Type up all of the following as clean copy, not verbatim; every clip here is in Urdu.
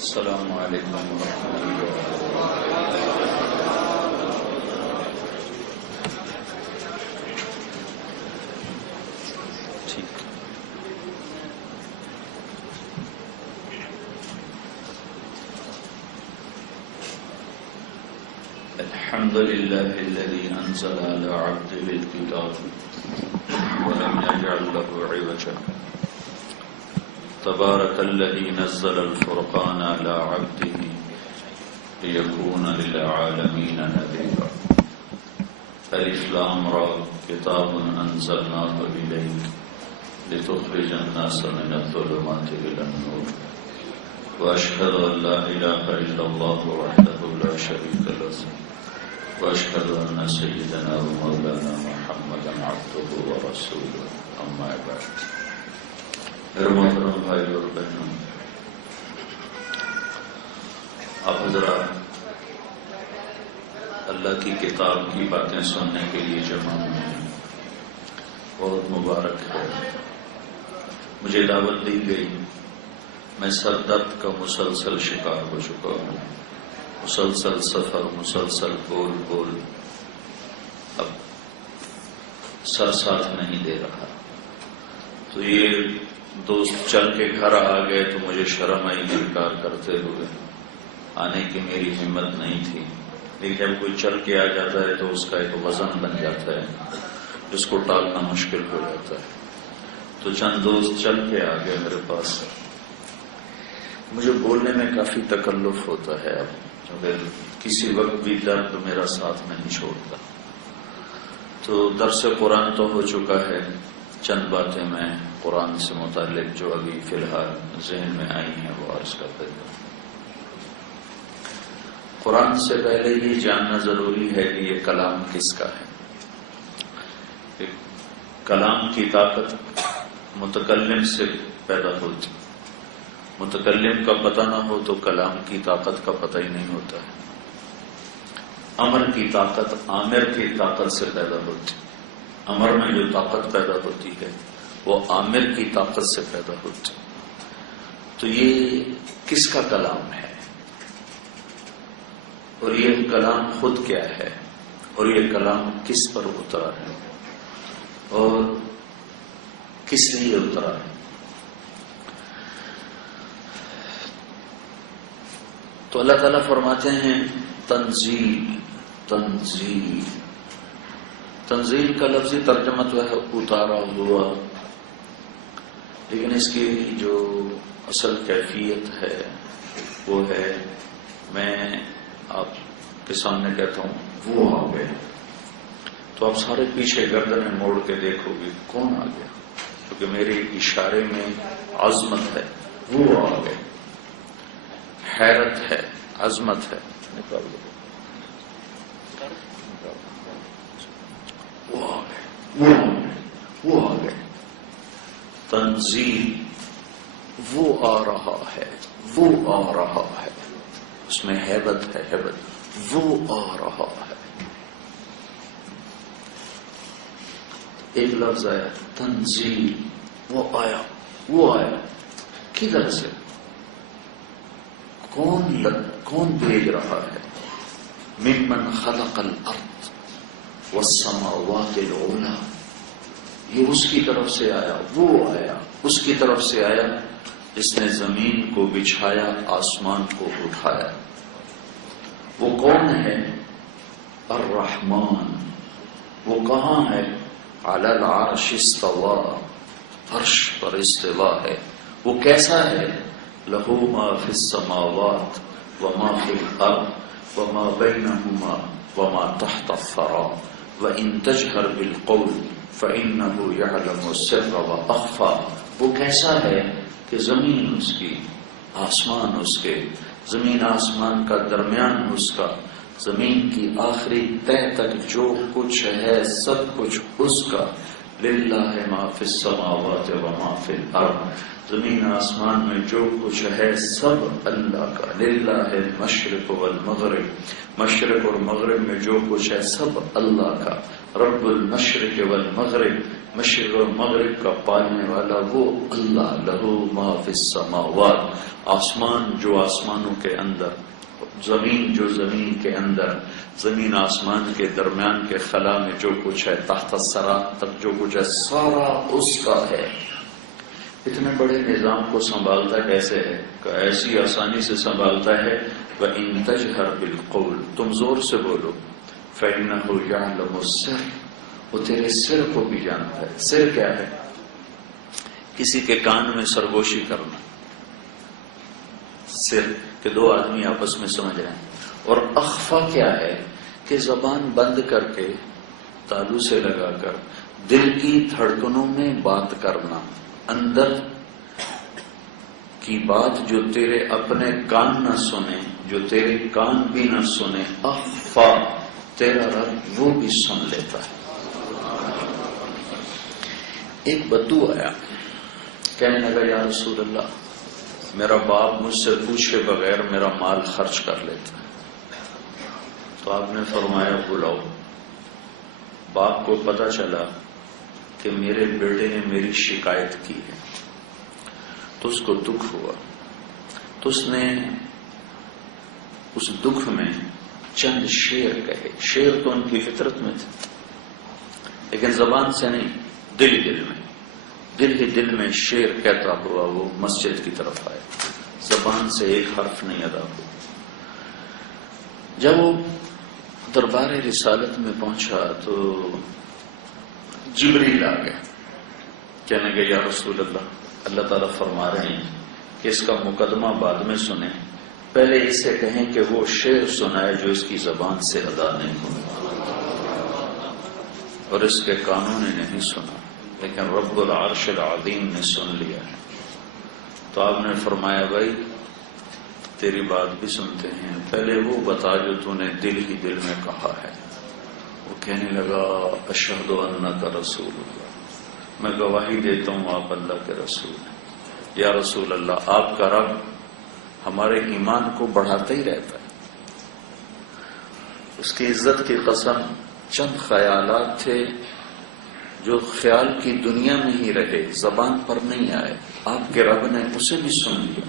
السلام علیکم ورحمۃ اللہ۔ ٹھیک، الحمد للہ الذی انزل علی عبده الکتاب ولم یجعل له عوجا، تبارک الذی نزل الفرقان علی عبده لیکون للعالمین نذیرا۔ الف لام را، کتاب انزلناه الیک لتخرج الناس من الظلمات الى النور، واشهد ان لا اله الا الله وحده لا شريك له، واشهد ان سيدنا ومولانا محمدا عبده ورسوله، اما بعد۔ میرے محترم بھائی اور بہنوں، آپ حضرات اللہ کی کتاب کی باتیں سننے کے لیے جمع ہوئے ہیں، بہت مبارک ہے۔ مجھے دعوت دی گئی، میں سر درد کا مسلسل شکار ہو چکا ہوں، مسلسل سفر، مسلسل بول بول، اب سر ساتھ نہیں دے رہا۔ تو یہ دوست چل کے گھر آ گئے تو مجھے شرم آئی انکار کرتے ہوئے، آنے کی میری ہمت نہیں تھی، لیکن جب کوئی چل کے آ جاتا ہے تو اس کا ایک وزن بن جاتا ہے جس کو ٹالنا مشکل ہو جاتا ہے۔ تو چند دوست چل کے آ گئے میرے پاس۔ مجھے بولنے میں کافی تکلف ہوتا ہے، اب اگر کسی وقت بھی درد میرا ساتھ نہیں چھوڑتا۔ تو درس قرآن تو ہو چکا ہے، چند باتیں میں قرآن سے متعلق جو ابھی فی الحال ذہن میں آئی ہیں وہ عرض کرتے ہیں۔ قرآن سے پہلے یہ جاننا ضروری ہے کہ یہ کلام کس کا ہے۔ کلام کی طاقت متکلم سے پیدا ہوتی، متکلم کا پتہ نہ ہو تو کلام کی طاقت کا پتہ ہی نہیں ہوتا ہے۔ امر کی طاقت عامر کی طاقت سے پیدا ہوتی، امر میں جو طاقت پیدا ہوتی ہے وہ عامر کی طاقت سے پیدا ہوتی۔ تو یہ کس کا کلام ہے، اور یہ کلام خود کیا ہے، اور یہ کلام کس پر اترا ہے اور کس لیے اترا ہے۔ تو اللہ تعالیٰ فرماتے ہیں تنزیل، تنزیل۔ تنزیل کا لفظی ترجمہ تو ہے اتارا ہوا، لیکن اس کی جو اصل کیفیت ہے وہ ہے، میں آپ کے سامنے کہتا ہوں وہ آ گئے، تو آپ سارے پیچھے گردنیں موڑ کے دیکھو گے کون آ گیا، کیونکہ میرے اشارے میں عظمت ہے۔ وہ آ گئے، حیرت ہے، عظمت ہے۔ نکال دو، وہ آ گئے، وہ آ گئے، وہ آ گئے۔ تنزیل، وہ آ رہا ہے، وہ آ رہا ہے، اس میں ہیبت ہے، ہیبت، وہ آ رہا ہے۔ ایک لفظ آیا تنزیل، وہ آیا، وہ آیا، کدھر سے، کون بھیج رہا ہے؟ ممن خلق الارض والسماوات العلی، یہ اس کی طرف سے آیا، وہ آیا، اس کی طرف سے آیا جس نے زمین کو بچھایا، آسمان کو اٹھایا۔ وہ کون ہے؟ الرحمن۔ وہ کہاں ہے؟ علی العرش استوى، عرش پر استوا ہے۔ وہ کیسا ہے؟ لہ ما فی السماوات وما فی الارض وما بینہما وما تحت الثری وان تجہر بالقول فإنه يعلم السر وأخفى۔ وہ کیسا ہے کہ زمین اس کی، آسمان اس کے، زمین آسمان کا درمیان اس کا، زمین کی آخری تہ تک جو کچھ ہے سب کچھ اس کا۔ للہ ما فی السماوات وما فی الارض، زمین آسمان میں جو کچھ ہے سب اللہ کا۔ للہ المشرق والمغرب، مشرق اور مغرب میں جو کچھ ہے سب اللہ کا۔ رب المشرق والمغرب، مشرق اور مغرب کا پالنے والا وہ اللہ، لہو ما فی السماوات، آسمان جو آسمانوں کے اندر، زمین جو زمین کے اندر، زمین آسمان کے درمیان کے خلا میں جو کچھ ہے، تحت الثری تک جو کچھ ہے، سارا اس کا ہے۔ اتنے بڑے نظام کو سنبھالتا کیسے ہے؟ کہ ایسی آسانی سے سنبھالتا ہے، وَإِن تَجْهَرْ بِالْقَوْلِ، تم زور سے بولو، فَإِنَّهُ يَعْلَمُ السِّرَّ، وہ تیرے سر کو بھی جانتا ہے۔ سر کیا ہے؟ کسی کے کان میں سرگوشی کرنا، سر کہ دو آدمی آپس میں سمجھ رہے ہیں۔ اور اخفا کیا ہے؟ کہ زبان بند کر کے، تالو سے لگا کر، دل کی دھڑکنوں میں بات کرنا، اندر کی بات جو تیرے اپنے کان نہ سنے، جو تیرے کان بھی نہ سنے، اخفا، تیرا رب وہ بھی سن لیتا ہے۔ ایک بدو آیا، کہنے لگا یا رسول اللہ، میرا باپ مجھ سے پوچھے بغیر میرا مال خرچ کر لیتا ہے۔ تو آپ نے فرمایا بلاؤ۔ باپ کو پتہ چلا کہ میرے بیٹے نے میری شکایت کی ہے، تو اس کو دکھ ہوا، تو اس نے اس دکھ میں چند شعر کہے۔ شعر تو ان کی فطرت میں تھے، لیکن زبان سے نہیں، دل ہی دل میں شعر کہتا ہوا وہ مسجد کی طرف آیا، زبان سے ایک حرف نہیں ادا ہوا۔ جب وہ دربار رسالت میں پہنچا تو جبریل آ گیا، کہنے لگے یا رسول اللہ تعالیٰ فرما رہے ہیں کہ اس کا مقدمہ بعد میں سنیں، پہلے اسے کہیں کہ وہ شعر سنائے جو اس کی زبان سے ادا نہیں ہوا، اور اس کے کانوں نے نہیں سنا، لیکن رب العرش العظیم نے سن لیا ہے۔ تو آپ نے فرمایا بھائی تیری بات بھی سنتے ہیں، پہلے وہ بتا جو تو نے دل ہی دل میں کہا ہے۔ وہ کہنے لگا اشہد انک رسول اللہ، میں گواہی دیتا ہوں آپ اللہ کے رسول ہیں۔ یا رسول اللہ، آپ کا رب ہمارے ایمان کو بڑھاتا ہی رہتا ہے۔ اس کی عزت کی قسم، چند خیالات تھے جو خیال کی دنیا میں ہی رہے، زبان پر نہیں آئے، آپ کے رب نے اسے بھی سن لیا۔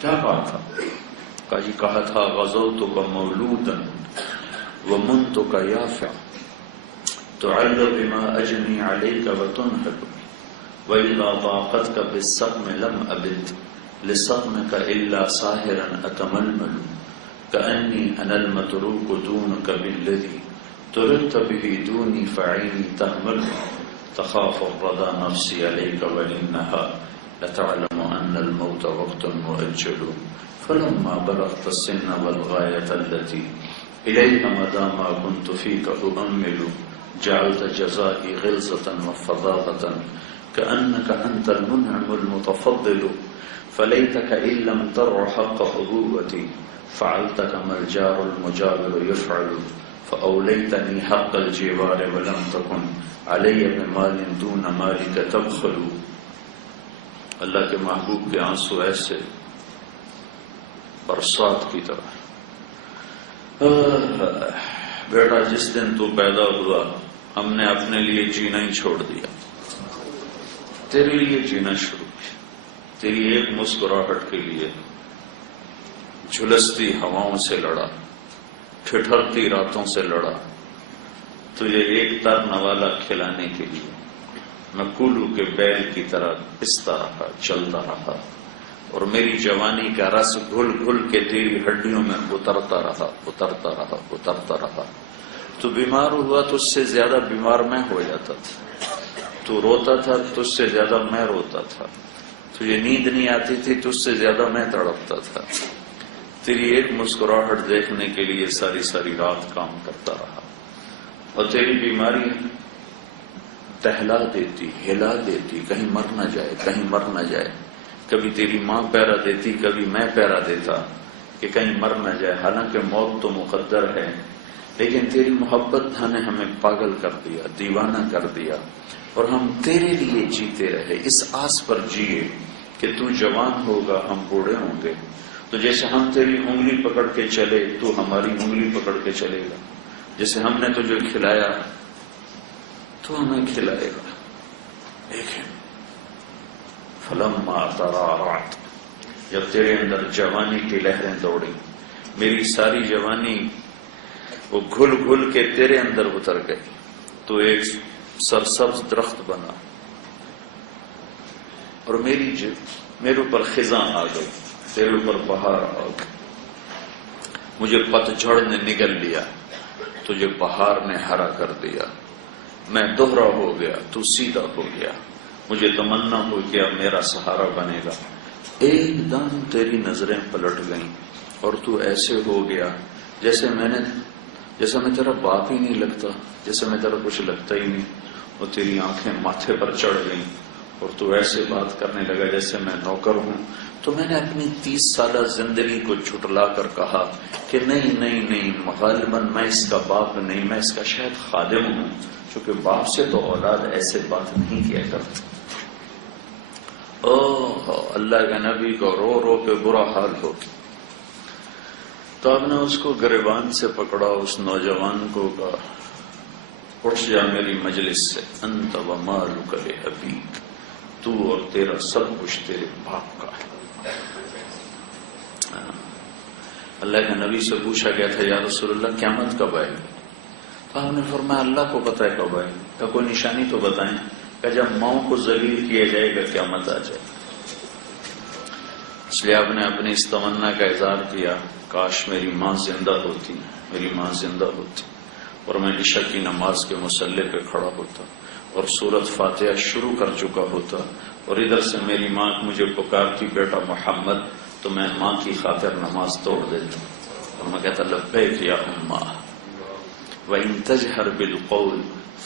کیا بات تھا؟ کہا تھا غزوتک مولودا ومنتک یافع تعل بما اجنی علیک وتنہل واذا ضاقتک بالسقم لم ابد لسقمک الا ساہرا اتململ کأنی انا المتروک دونک بالذی ترکت به دونی فعینی تحمل تخاف الرضا نفسی علیک وانہا لتعلم ان الموت وقت مؤجل فلما بلغت السن والغاية التي إليها مدى ما كنت فيك أؤمل جعلت جزائي غلظة وفظاظة كأنك أنت المنعم المتفضل فليتك إن لم ترع حق أبوتي فعلت كما الجار المجاور يفعل فأوليتني حق الجوار ولم تكن علي بمال دون مالك تبخل۔ اللہ کے محبوب کے آنسو ایسے برسات کی طرح۔ بیٹا جس دن تو پیدا ہوا ہم نے اپنے لیے جینا ہی چھوڑ دیا، تیرے لیے جینا شروع کیا، تیری ایک مسکراہٹ کے لیے جھلستی ہواؤں سے لڑا، ٹھٹھرتی راتوں سے لڑا، تجھے ایک تر نوالا کھلانے کے لیے میں کولو کے بیل کی طرح پستا رہا، چلتا رہا، اور میری جوانی کا رس گھل گھل کے تیری ہڈیوں میں اترتا رہا۔ تو بیمار ہوا تو اس سے زیادہ بیمار میں ہو جاتا تھا، تو روتا تھا تو اس سے زیادہ میں روتا تھا، تجھے نیند نہیں آتی تھی تو اس سے زیادہ میں تڑپتا تھا، تیری ایک مسکراہٹ دیکھنے کے لیے ساری ساری رات کام کرتا رہا، اور تیری بیماری دہلا دیتی، ہلا دیتی، کہیں مر نہ جائے، کبھی تیری ماں پیرا دیتی، کبھی میں پیرا دیتا کہ کہیں مر نہ جائے، حالانکہ موت تو مقدر ہے، لیکن تیری محبت نے ہمیں پاگل کر دیا، دیوانہ کر دیا، اور ہم تیرے لیے جیتے رہے، اس آس پر جیے کہ تو جوان ہوگا ہم بوڑھے ہوں گے، تو جیسے ہم تیری انگلی پکڑ کے چلے تو ہماری انگلی پکڑ کے چلے گا، جیسے ہم نے تجھے کھلایا تو ہمیں کھلائے گا. لیکن فلما ترعرعت، جب تیرے اندر جوانی کی لہریں دوڑی، میری ساری جوانی وہ گھل گھل کے تیرے اندر اتر گئی، تو ایک سرسبز درخت بنا، اور میرے اوپر خزاں آ گئی، تیرے اوپر بہار آ گئی. مجھے پتجھڑ نے نگل لیا، تجھے بہار نے ہرا کر دیا. میں دوہرا ہو گیا، تو سیدھا ہو گیا. مجھے تمنا ہو کہ اب میرا سہارا بنے گا. ایک دم تیری نظریں پلٹ گئیں اور تو ایسے ہو گیا جیسے میں تیرا باپ ہی نہیں لگتا، جیسے میں تیرا کچھ لگتا ہی نہیں. اور تیری آنکھیں ماتھے پر چڑھ گئیں اور تو ایسے بات کرنے لگا جیسے میں نوکر ہوں. تو میں نے اپنی 30 سالہ زندگی کو جھٹلا کر کہا کہ نہیں، غالباً میں اس کا باپ نہیں، میں اس کا شاید خادم ہوں، چونکہ باپ سے تو اولاد ایسے بات نہیں کیا کرتی. اللہ کے نبی کو رو رو کے برا حال ہو گیا. تو آپ نے اس کو گریبان سے پکڑا، اس نوجوان کو کہا اٹھ جا میری مجلس سے، انت ومالک لابیک، تو اور تیرا سب کچھ تیرے باپ کا ہے. اللہ کے نبی سے پوچھا گیا تھا یا رسول اللہ قیامت کب آئے گی؟ تو آپ نے فرمایا اللہ کو پتہ ہے کب آئے گی. کہ کوئی نشانی تو بتائیں. کہ جب ماؤں کو ذلیل کیا جائے گا قیامت آ جائے. اس لیے آپ نے اپنی اس تمنا کا اظہار کیا، کاش میری ماں زندہ ہوتی، میری ماں زندہ ہوتی، اور میں عشاء کی نماز کے مصلی پہ کھڑا ہوتا اور سورۃ فاتحہ شروع کر چکا ہوتا، اور ادھر سے میری ماں مجھے پکارتی بیٹا محمد، تو میں ماں کی خاطر نماز توڑ دیتا اور میں کہتا لبیک یا اماں وَإِن تَجْهَرْ بِالْقَوْلِ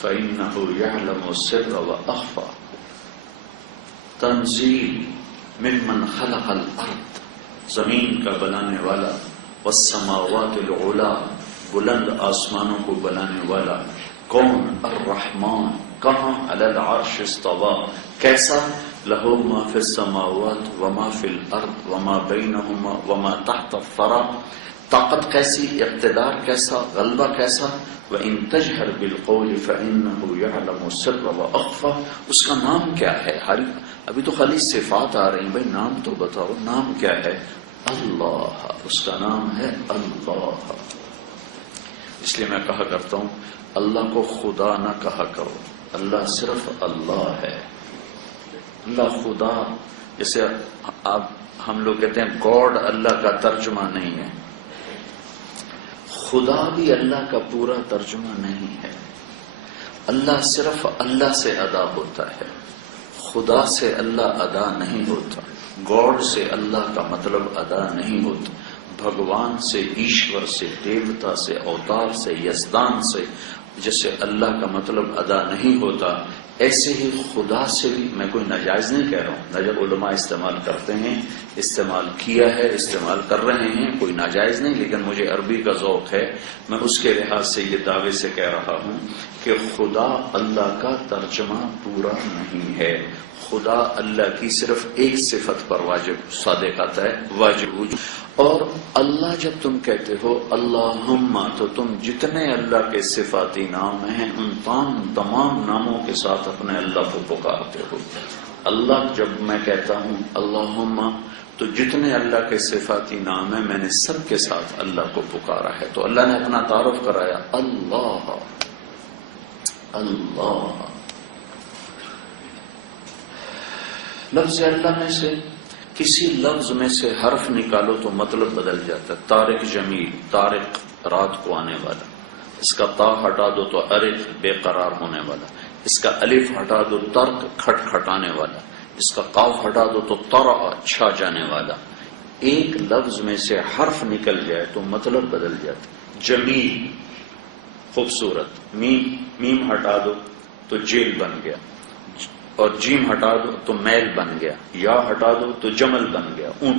فَإِنَّهُ يَعْلَمُ السِّرَّ وَأَخْفَى. تنزیل ممن خلق الارض، زمین کا بنانے والا، والسماوات العلا، بلند آسمانوں کو بنانے والا. کون؟ الرحمن. کہاں؟ علی العرش استوى. کیسا؟ لہ ما فی السماوات وما فی الارض وما بینہما وما تحت الثری. طاقت کیسی، اقتدار کیسا، غلبہ کیسا. وَإِن تَجْهَرْ بِالْقَوْلِ فَإِنَّهُ يَعْلَمُ السِّرَّ وَأَخْفَى. اس کا نام کیا ہے؟ ابھی تو خالی صفات آ رہی ہیں، بھائی نام تو بتاؤ، نام کیا ہے؟ اللہ. اس کا نام ہے اللہ. اس لیے میں کہا کرتا ہوں اللہ کو خدا نہ کہا کرو، اللہ صرف اللہ ہے. اللہ خدا، جیسے ہم لوگ کہتے ہیں گاڈ اللہ کا ترجمہ نہیں ہے، خدا بھی اللہ کا پورا ترجمہ نہیں ہے. اللہ صرف اللہ سے ادا ہوتا ہے، خدا سے اللہ ادا نہیں ہوتا، گاڈ سے اللہ کا مطلب ادا نہیں ہوتا، بھگوان سے، ایشور سے، دیوتا سے، اوتار سے، یزدان سے جیسے اللہ کا مطلب ادا نہیں ہوتا، ایسے ہی خدا سے بھی. میں کوئی ناجائز نہیں کہہ رہا ہوں، نجائز علماء استعمال کرتے ہیں، استعمال کیا ہے، استعمال کر رہے ہیں، کوئی ناجائز نہیں، لیکن مجھے عربی کا ذوق ہے، میں اس کے لحاظ سے یہ دعوے سے کہہ رہا ہوں کہ خدا اللہ کا ترجمہ پورا نہیں ہے. خدا اللہ کی صرف ایک صفت پر واجب صادقات ہے، واجب وجود. اور اللہ جب تم کہتے ہو اللہم، تو تم جتنے اللہ کے صفاتی نام ہیں ان تمام ناموں کے ساتھ اپنے اللہ کو پکارتے ہو. اللہ جب میں کہتا ہوں اللہم، تو جتنے اللہ کے صفاتی نام ہیں میں نے سب کے ساتھ اللہ کو پکارا ہے. تو اللہ نے اپنا تعارف کرایا، اللہ اللہ. لفظ اللہ میں سے کسی لفظ میں سے حرف نکالو تو مطلب بدل جاتا ہے. طارق جمیل، طارق رات کو آنے والا. اس کا تا ہٹا دو تو ارق بے قرار ہونے والا. اس کا الف ہٹا دو ترک کھٹ کھٹانے والا. اس کا قاف ہٹا دو تو ترا چھا جانے والا. ایک لفظ میں سے حرف نکل جائے تو مطلب بدل جاتا. جمیل خوبصورت، میم ہٹا دو تو جیل بن گیا، اور جیم ہٹا دو تو میل بن گیا، یا ہٹا دو تو جمل بن گیا.